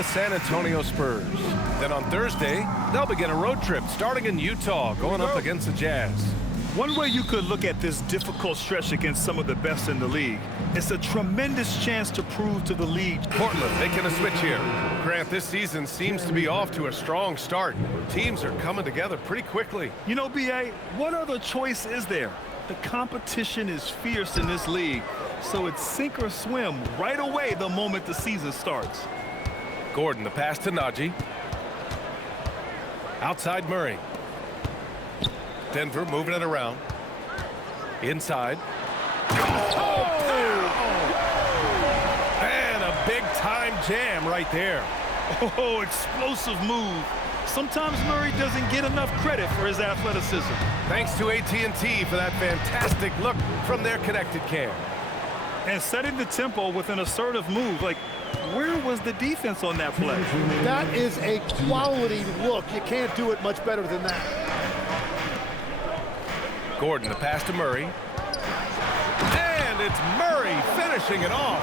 the San Antonio Spurs. Then on Thursday, they'll begin a road trip starting in Utah, going up against the Jazz. One way you could look at this difficult stretch against some of the best in the league, it's a tremendous chance to prove to the league. Portland making a switch here. Grant, this season seems to be off to a strong start. Teams are coming together pretty quickly. You know, B.A., what other choice is there? The competition is fierce in this league, so it's sink or swim right away the moment the season starts. Gordon, the pass to Najee. Outside Murray. Denver moving it around. Inside. Oh! And a big-time jam right there. Oh, explosive move. Sometimes Murray doesn't get enough credit for his athleticism. Thanks to AT&T for that fantastic look from their connected cam. And setting the tempo with an assertive move. Like, where was the defense on that play? That is a quality look. You can't do it much better than that. Gordon, the pass to Murray. And it's Murray finishing it off.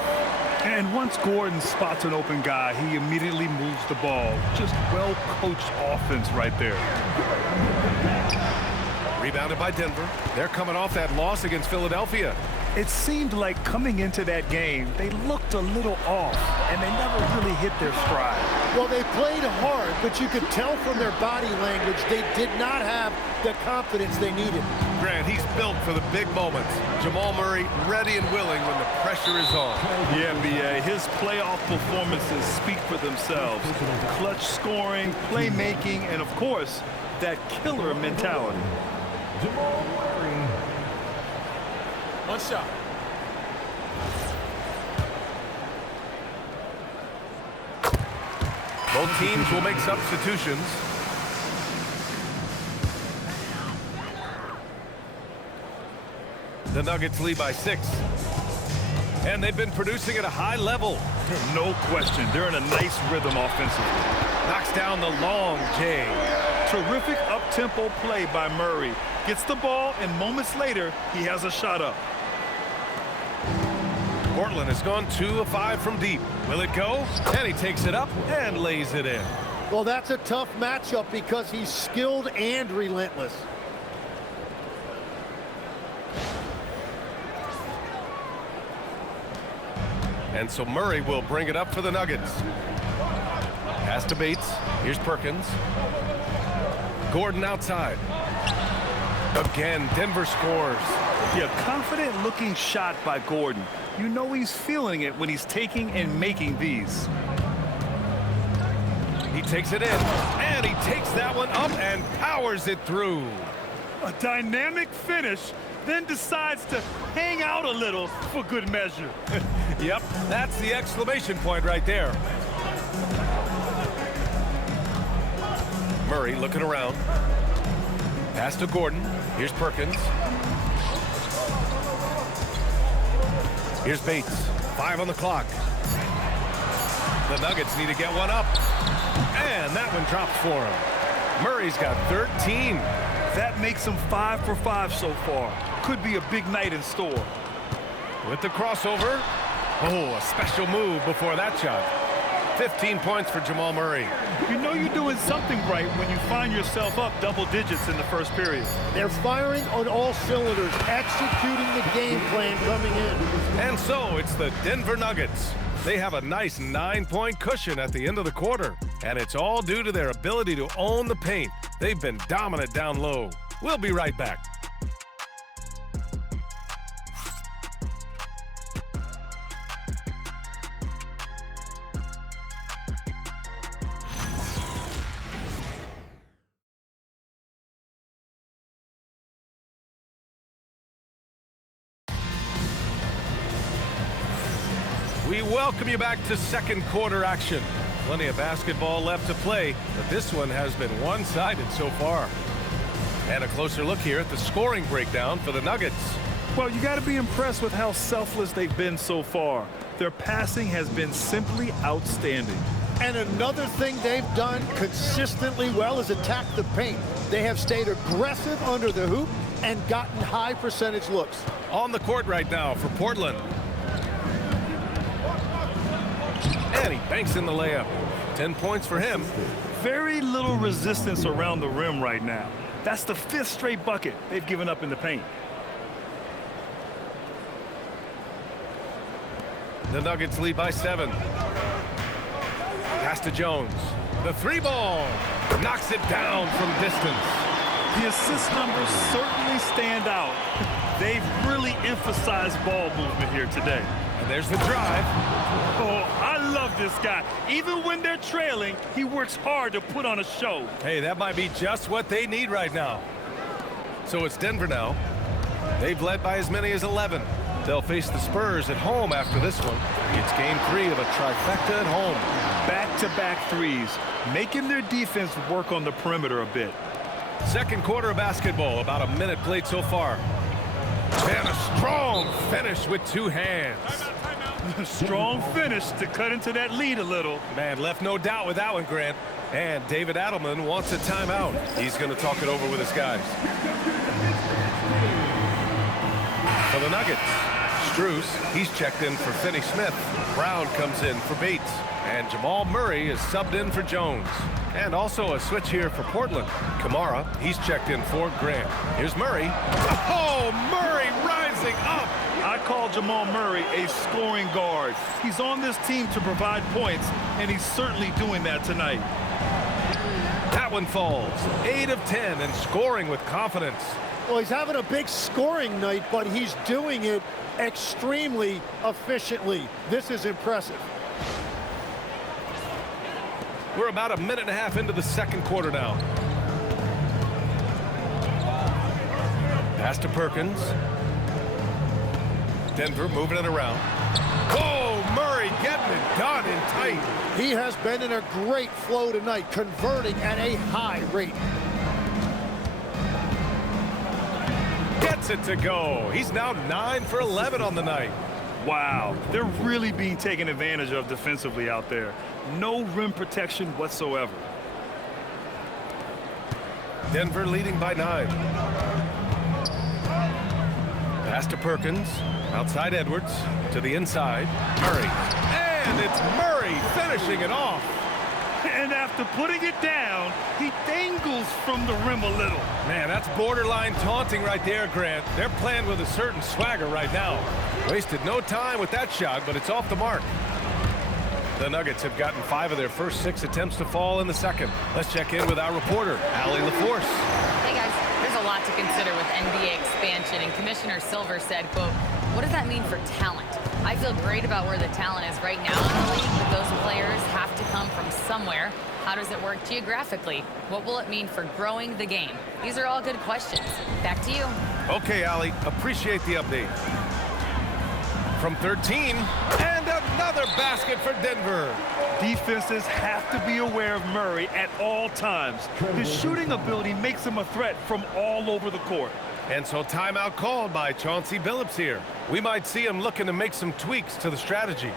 And once Gordon spots an open guy, he immediately moves the ball. Just well-coached offense right there. Rebounded by Denver. They're coming off that loss against Philadelphia. It seemed like coming into that game, they looked a little off, and they never really hit their stride. Well, they played hard, but you could tell from their body language they did not have the confidence they needed. Grant, he's built for the big moments. Jamal Murray ready and willing when the pressure is on. Yeah, B.A., his playoff performances speak for themselves. Clutch scoring, playmaking, and, of course, that killer mentality. Jamal Murray. One shot. Both teams will make substitutions. The Nuggets lead by 6. And they've been producing at a high level. No question. They're in a nice rhythm offensively. Knocks down the long J. Terrific up-tempo play by Murray. Gets the ball, and moments later, he has a shot up. Portland has gone 2 of 5 from deep. Will it go? And he takes it up and lays it in. Well, that's a tough matchup because he's skilled and relentless. And so Murray will bring it up for the Nuggets. Pass to Bates. Here's Perkins. Gordon outside. Again, Denver scores. Yeah, confident-looking shot by Gordon. You know he's feeling it when he's taking and making these. He takes it in, and he takes that one up and powers it through. A dynamic finish, then decides to hang out a little for good measure. Yep, that's the exclamation point right there. Murray looking around. Pass to Gordon. Here's Perkins. Here's Bates. 5 on the clock. The Nuggets need to get one up. And that one drops for him. Murray's got 13. That makes him 5 for 5 so far. Could be a big night in store. With the crossover. Oh, a special move before that shot. 15 points for Jamal Murray. You know you're doing something right when you find yourself up double digits in the first period. They're firing on all cylinders, executing the game plan coming in. And so it's the Denver Nuggets. They have a nice 9-point cushion at the end of the quarter. And it's all due to their ability to own the paint. They've been dominant down low. We'll be right back. We welcome you back to second quarter action. Plenty of basketball left to play, but this one has been one-sided so far. And a closer look here at the scoring breakdown for the Nuggets. Well, you got to be impressed with how selfless they've been so far. Their passing has been simply outstanding. And another thing they've done consistently well is attack the paint. They have stayed aggressive under the hoop and gotten high percentage looks. On the court right now for Portland. And he banks in the layup. 10 points for him. Very little resistance around the rim right now. That's the 5th straight bucket they've given up in the paint. The Nuggets lead by 7. Pass to Jones. The 3-ball. Knocks it down from distance. The assist numbers certainly stand out. They've really emphasized ball movement here today. And there's the drive. Oh, I love this guy. Even when they're trailing, he works hard to put on a show. Hey, that might be just what they need right now. So it's Denver now. They've led by as many as 11. They'll face the Spurs at home after this one. It's game 3 of a trifecta at home. Back-to-back threes, making their defense work on the perimeter a bit. Second quarter of basketball, about a minute played so far. And a strong finish with 2 hands. Strong finish to cut into that lead a little. Man, left no doubt with that one, Grant. And David Adelman wants a timeout. He's going to talk it over with his guys. For the Nuggets, Strus, he's checked in for Finney Smith. Brown comes in for Bates. And Jamal Murray is subbed in for Jones. And also a switch here for Portland. Kamara, he's checked in for Grant. Here's Murray. Oh, Murray rising up. I call Jamal Murray a scoring guard. He's on this team to provide points, and he's certainly doing that tonight. That one falls. 8 of 10 and scoring with confidence. Well, he's having a big scoring night, but he's doing it extremely efficiently. This is impressive. We're about a minute and a half into the second quarter now. Pass to Perkins. Denver moving it around. Oh, Murray getting it done in tight. He has been in a great flow tonight, converting at a high rate. Gets it to go. He's now 9 for 11 on the night. Wow, they're really being taken advantage of defensively out there. No rim protection whatsoever. Denver leading by 9. Pass to Perkins. Outside Edwards. To the inside. Murray. And it's Murray finishing it off. And after putting it down, he dangles from the rim a little. Man, that's borderline taunting right there, Grant. They're playing with a certain swagger right now. Wasted no time with that shot, but it's off the mark. The Nuggets have gotten 5 of their first 6 attempts to fall in the second. Let's check in with our reporter, Allie LaForce. Hey guys, there's a lot to consider with NBA expansion, and Commissioner Silver said, quote, "What does that mean for talent? I feel great about where the talent is right now in the league, but those players have to come from somewhere. How does it work geographically? What will it mean for growing the game?" These are all good questions. Back to you. Okay, Allie, appreciate the update. From 13, and another basket for Denver. Defenses have to be aware of Murray at all times. His shooting ability makes him a threat from all over the court. And so timeout called by Chauncey Billups here. We might see him looking to make some tweaks to the strategy.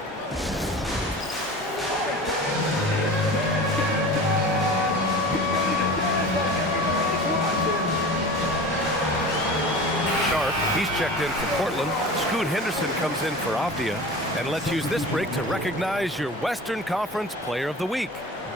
Sharp, he's checked in for Portland. Scoot Henderson comes in for Avdia. And let's use this break to recognize your Western Conference Player of the Week,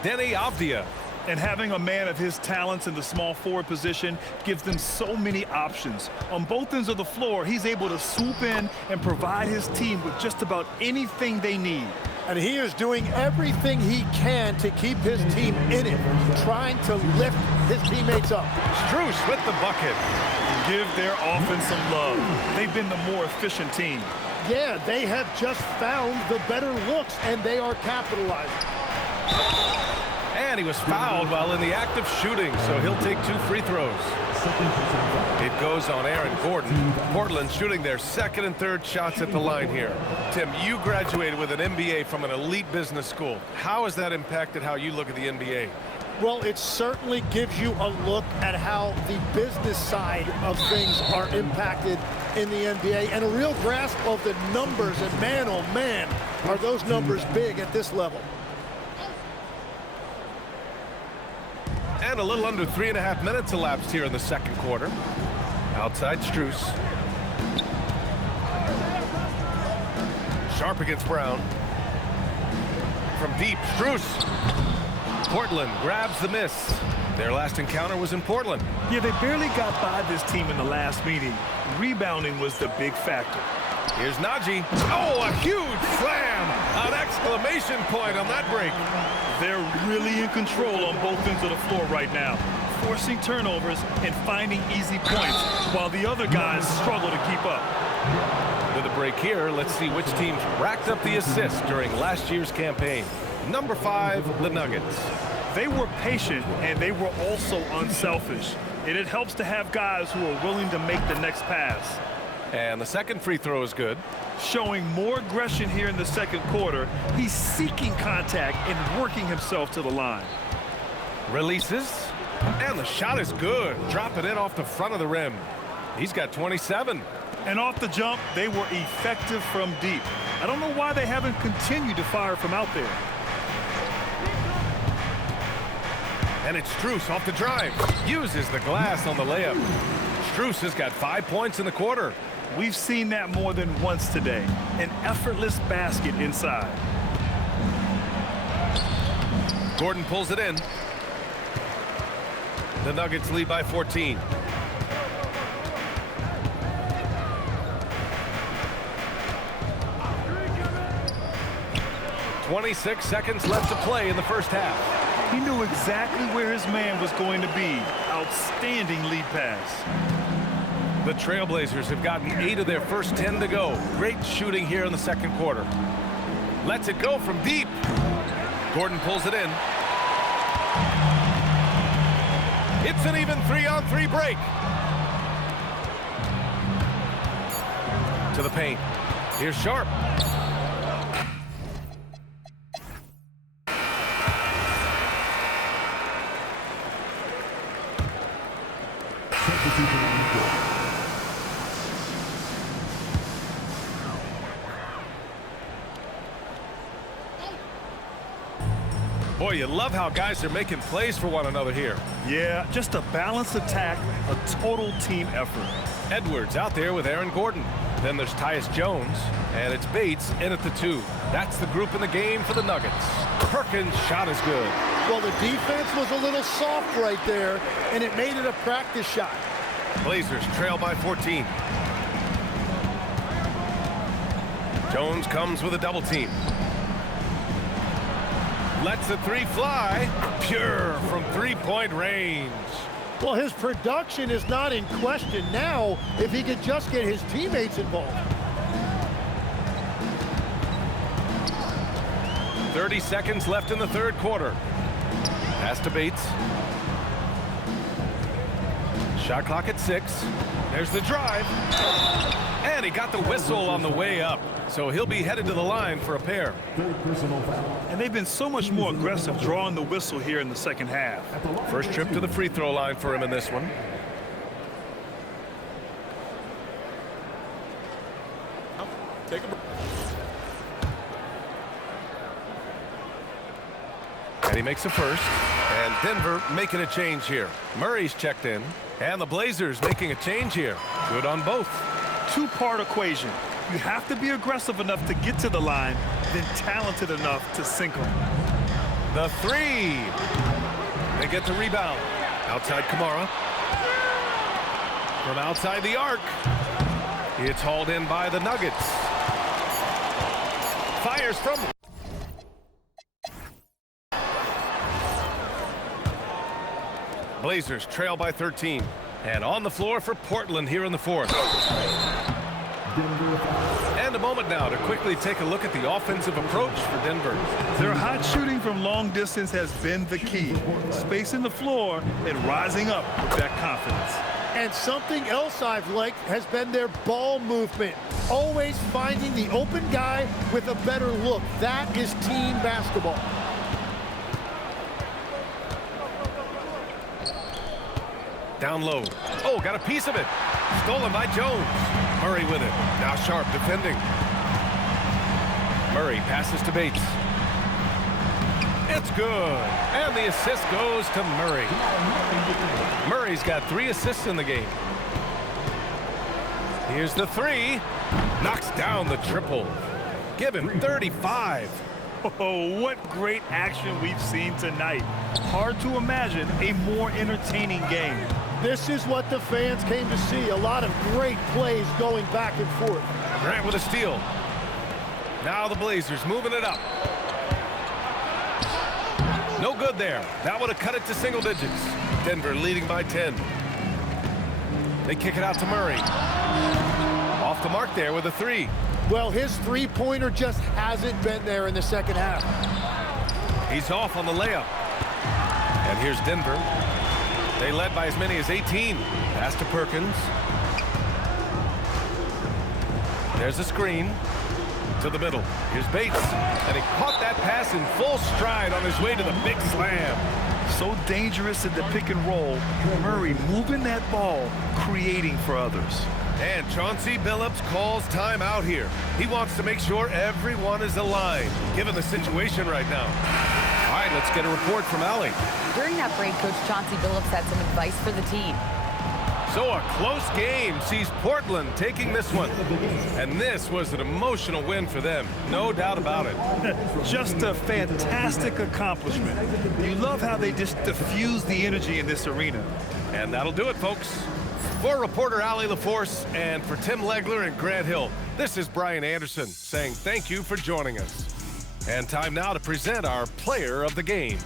Deni Avdia. And having a man of his talents in the small forward position gives them so many options. On both ends of the floor, he's able to swoop in and provide his team with just about anything they need. And he is doing everything he can to keep his team in it, trying to lift his teammates up. Strus with the bucket. Give their offense some love. They've been the more efficient team. Yeah, they have just found the better looks, and they are capitalizing. And he was fouled while in the act of shooting, so he'll take 2 free throws. It goes on Aaron Gordon. Portland shooting their second and third shots at the line here. Tim, you graduated with an MBA from an elite business school. How has that impacted how you look at the NBA? Well, it certainly gives you a look at how the business side of things are impacted in the NBA and a real grasp of the numbers. And man, oh man, are those numbers big at this level. And a little under 3.5 minutes elapsed here in the second quarter. Outside Strus. Sharp against Brown. From deep, Strus. Portland grabs the miss. Their last encounter was in Portland. Yeah, they barely got by this team in the last meeting. Rebounding was the big factor. Here's Najee. Oh, a huge slam! An exclamation point on that break. They're really in control on both ends of the floor right now, forcing turnovers and finding easy points while the other guys struggle to keep up. With a break here, let's see which teams racked up the assists during last year's campaign. Number 5, the Nuggets. They were patient, and they were also unselfish. And it helps to have guys who are willing to make the next pass. And the second free throw is good. Showing more aggression here in the second quarter. He's seeking contact and working himself to the line. Releases. And the shot is good. Dropping it off the front of the rim. He's got 27. And off the jump, they were effective from deep. I don't know why they haven't continued to fire from out there. And it's Strus off the drive. Uses the glass on the layup. Strus has got 5 points in the quarter. We've seen that more than once today. An effortless basket inside. Gordon pulls it in. The Nuggets lead by 14. "26 seconds left to play in the first half. He knew exactly where his man was going to be. Outstanding lead pass. The Trailblazers have gotten 8 of their first 10 to go. Great shooting here in the second quarter. Lets it go from deep. Gordon pulls it in. It's an even 3-on-3 break. To the paint. Here's Sharp. Boy, you love how guys are making plays for one another here. Yeah, just a balanced attack, a total team effort. Edwards out there with Aaron Gordon. Then there's Tyus Jones, and it's Bates in at the 2. That's the group in the game for the Nuggets. Perkins' shot is good. Well, the defense was a little soft right there, and it made it a practice shot. Blazers trail by 14. Jones comes with a double team. Lets the 3 fly. Pure from 3-point range. Well, his production is not in question now if he could just get his teammates involved. 30 seconds left in the third quarter. Pass to Bates. Shot clock at 6. There's the drive. And he got the whistle on the way up. So he'll be headed to the line for a pair. And they've been so much more aggressive drawing the whistle here in the second half. First trip to the free throw line for him in this one. And he makes a first. And Denver making a change here. Murray's checked in. And the Blazers making a change here. Good on both. Two-part equation. You have to be aggressive enough to get to the line, then talented enough to sink them. The 3. They get the rebound. Outside Kamara. From outside the arc. It's hauled in by the Nuggets. Fires from. Blazers trail by 13. And on the floor for Portland here in the fourth. And a moment now to quickly take a look at the offensive approach for Denver. Their hot shooting from long distance has been the key. Spacing the floor and rising up with that confidence. And something else I've liked has been their ball movement. Always finding the open guy with a better look. That is team basketball. Down low. Oh, got a piece of it. Stolen by Jones. Murray with it. Now Sharp defending. Murray passes to Bates. It's good. And the assist goes to Murray. Murray's got 3 assists in the game. Here's the 3. Knocks down the triple. Give him 35. Oh, what great action we've seen tonight. Hard to imagine a more entertaining game. This is what the fans came to see. A lot of great plays going back and forth. Grant with a steal. Now the Blazers moving it up. No good there. That would have cut it to single digits. Denver leading by 10. They kick it out to Murray. Off the mark there with a three. Well, his three-pointer just hasn't been there in the second half. He's off on the layup. And here's Denver. They led by as many as 18. Pass to Perkins. There's a screen to the middle. Here's Bates. And he caught that pass in full stride on his way to the big slam. So dangerous in the pick and roll. Murray moving that ball, creating for others. And Chauncey Billups calls timeout here. He wants to make sure everyone is aligned, given the situation right now. All right, let's get a report from Allie. During that break, Coach Chauncey Billups had some advice for the team. So a close game sees Portland taking this one. And this was an emotional win for them, no doubt about it. Just a fantastic accomplishment. You love how they just diffuse the energy in this arena. And that'll do it, folks. For reporter Allie LaForce and for Tim Legler and Grant Hill, this is Brian Anderson saying thank you for joining us. And time now to present our player of the game.